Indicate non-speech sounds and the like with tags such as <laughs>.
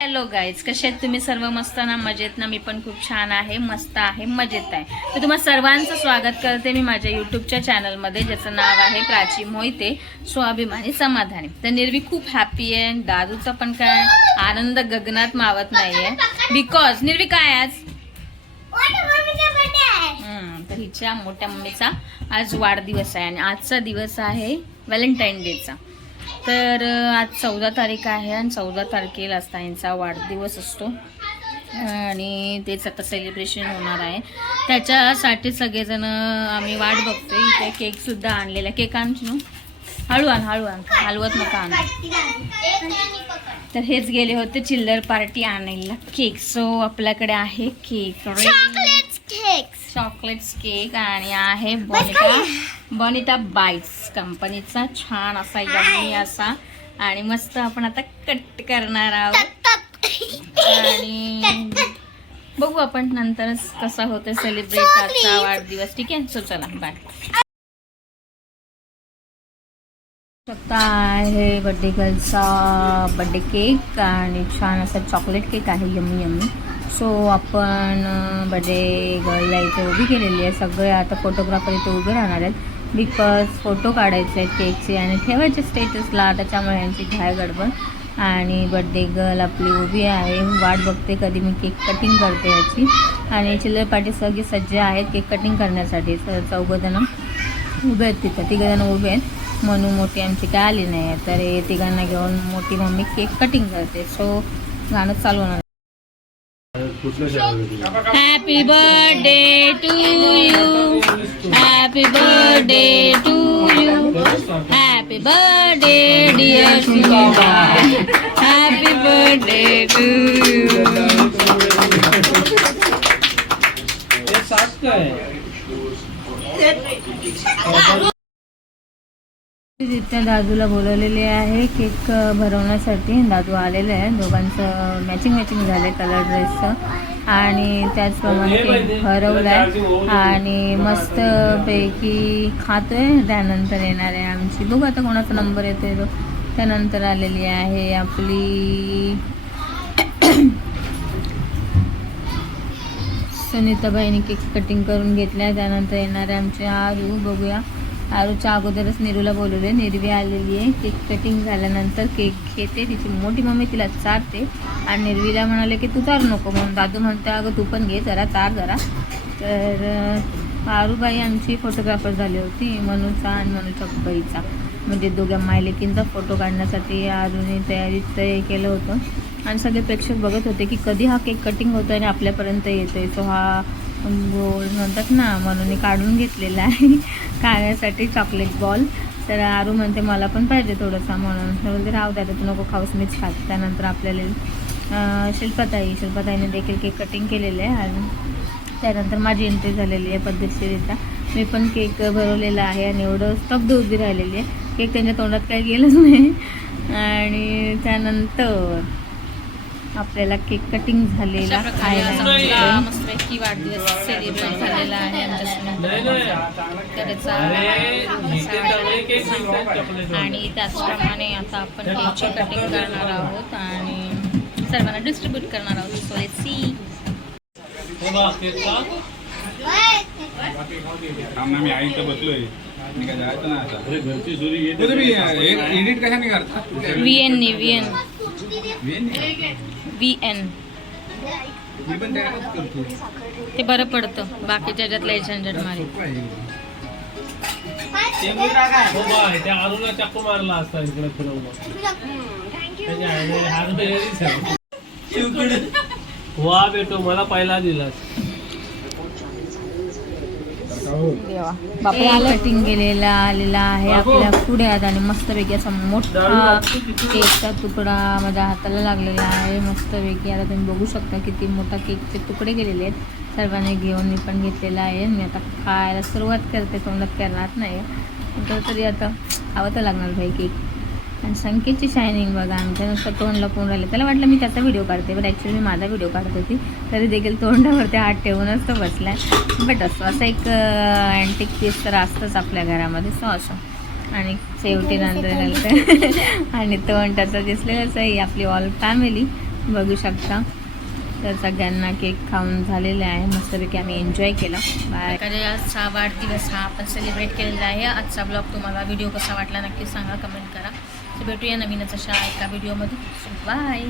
Hello guys कसे आहेत तुम्ही? सर्व मस्त ना? मजेत ना? मी पण खूप छान आहे मस्त आहे मजेत आहे. तर तुम्हा सर्वांचं स्वागत करते मी माझ्या यूट्यूबच्या चॅनलमध्ये ज्याचं नाव आहे प्राची मोहिते स्वाभिमानी समाधानी. तर निर्वी खूप हॅपी आहे दादूचा पण काय आनंद गगनात मावत नाहीये. बिकॉज निर्वी काय आज? हम्म, तर हिच्या मोठ्या मम्मीचा आज वाढदिवस आहे आणि आजचा दिवस आहे व्हॅलेंटाईन डेचा तर आज चौदा तारीख आहे आणि चौदा तारखेला आज ताईंचा वाढदिवस असतो. आणि तेच आता सेलिब्रेशन होणार आहे. त्याच्यासाठी सगळेजण आम्ही वाट बघतोय. इथे केकसुद्धा आणलेला. केक आणची ना हळू आण हळू आण. हलवत नका आण. तर हेच गेले होते चिल्लर पार्टी आणायला. केक सो आपल्याकडे आहे केक चॉकलेट्स केक आणि आहे बनिता बनिता बाईट्स कंपनीचा छान असा यम्मी असा. आणि मस्त आपण आता कट करणार आहोत. आणि <laughs> बघू आपण नंतरच कसा होतं सेलिब्रेट आजचा वाढदिवस. ठीक आहे? सो चला बाय शकता आहे बड्डे गर्लचा बड्डे केक आणि छान असा चॉकलेट केक आहे यम्मी यम्मी सो आपण बड्डे गर्लला इथे उभी केलेली आहे. सगळे आता फोटोग्राफर इथे उभे राहणार आहेत. बिकॉज फोटो काढायचे आहेत केकचे आणि ठेवायचे स्टेटसला त्याच्यामुळे यांची घाय गडबड. आणि बड्डे गर्ल आपली उभी आहे. वाट बघते कधी मी केक कटिंग करते याची. आणि चिल्लर पार्टी सगळी सज्ज आहेत केक कटिंग करण्यासाठी. चौघजणं उभे आहेत तिथं. तिघजणं उभे आहेत. म्हणून मोठी आमची काय आली नाही तर हे तिघांना घेऊन मोठी मम्मी केक कटिंग करते. सो गाणं चालू होणार happy birthday to you happy birthday to you happy birthday dear Shiva happy birthday to you हे सात काय तिथल्या दादूला बोलवलेले आहे केक भरवण्यासाठी दादू आलेले आहे. दोघांचं मॅचिंग मॅचिंग झाले कलर ड्रेसचं आणि त्याचप्रमाणे केक भरवलाय. आणि मस्त पैकी खातोय. त्यानंतर येणार आहे आमची. बघू आता कोणाचा नंबर येतोय तो. त्यानंतर आलेली आहे आपली सुनीताबाईने केक कटिंग करून घेतल्या. त्यानंतर येणारे आमचे आरू बघूया. आरूच्या अगोदरच निरूला बोलवले. निरवी आलेली आहे. केक कटिंग झाल्यानंतर केक घेते. तिची मोठी मम्मी तिला चारते. आणि निर्वीला म्हणाले की तू चारू नको म्हणून. दादू म्हणते अगं तू पण घे जरा चार जरा. तर आरूबाई आमची फोटोग्राफर झाली होती. मनूचा आणि मनूच्या बाईचा. म्हणजे दोघ्या मायलेकींचा फोटो काढण्यासाठी आरूने तयारीत हे केलं होतं. आणि सगळे प्रेक्षक बघत होते की कधी हा केक कटिंग होतो आणि आपल्यापर्यंत येतो आहे सो हा गोल म्हणतात ना म्हणून मी काढून घेतलेला आहे. खाण्यासाठी चॉकलेट बॉल तर आरू म्हणते मला पण पाहिजे थोडंसं म्हणून. तर बोलते राहू द्या तू नको खाऊस मीच खात. त्यानंतर आपल्याला अं, शिल्पाताई शिल्पाताईने देखील केक कटिंग केलेलं आहे. आणि त्यानंतर माझी एंट्री झालेली आहे पद्धतशीरित्या मी पण केक भरवलेला आहे आणि एवढं स्तब्ध उभी राहिलेली आहे. केक त्यांच्या तोंडात काही गेलंच नाही. आणि त्यानंतर आपल्याला केक कटिंग झालेला. मस्तपैकी वाढदिवस सेलिब्रेट झालेला आहे आणि त्याचप्रमाणे आता आपण केकची कटिंग करणार आहोत आणि सर्वांना डिस्ट्रीब्यूट करणार आहोत. सो लेट्स सी थांब ना मी आई इथं बसलोय. मी काय व्ही एन ते बरं पडतं. बाकीच्या ह्याच्यातलं झंझट मारे. मारला असता इकडे फिरवलं वा बेटो मला पहिला दिलास. कटिंग केलेला आलेला आहे. आपल्या पुढ्यात आणि मस्तपैकी असा मोठा केकचा तुकडा माझ्या हाताला लागलेला आहे. मस्तपैकी आता तुम्ही बघू शकता किती मोठा केकचे तुकडे केलेले आहेत. सर्वांनी घेऊन मी पण घेतलेला आहे. मी आता खायला सुरुवात करते तोंडात करणार नाही. तर तरी आता हवं तर लागणार भाई केक. आणि संकेतची शायनिंग बघा आमच्या नुसतं तोंड लपवून राहिलं. त्याला वाटलं मी त्याचा व्हिडिओ काढते बट ॲक्च्युली मी माझा व्हिडिओ काढत होती. तरी देखील तोंडावरती हात ठेवूनच तो बसला बट असं असं एक अँटिक पीस तर असतंच आपल्या घरामध्ये सो असं. आणि शेवटी नंतर आणि तोंड त्याचं दिसलेलंच आहे आपली ऑल फॅमिली बघू शकता. तर सगळ्यांना केक खाऊन झालेले आहे मस्तपैकी आम्ही एन्जॉय केला. बाय आजचा वाढदिवस हा आपण सेलिब्रेट केलेला आहे. आजचा ब्लॉग तुम्हाला व्हिडिओ कसा वाटला नक्की सांगा कमेंट करा. भेटूया नवीनच अशा एका व्हिडिओमध्ये बाय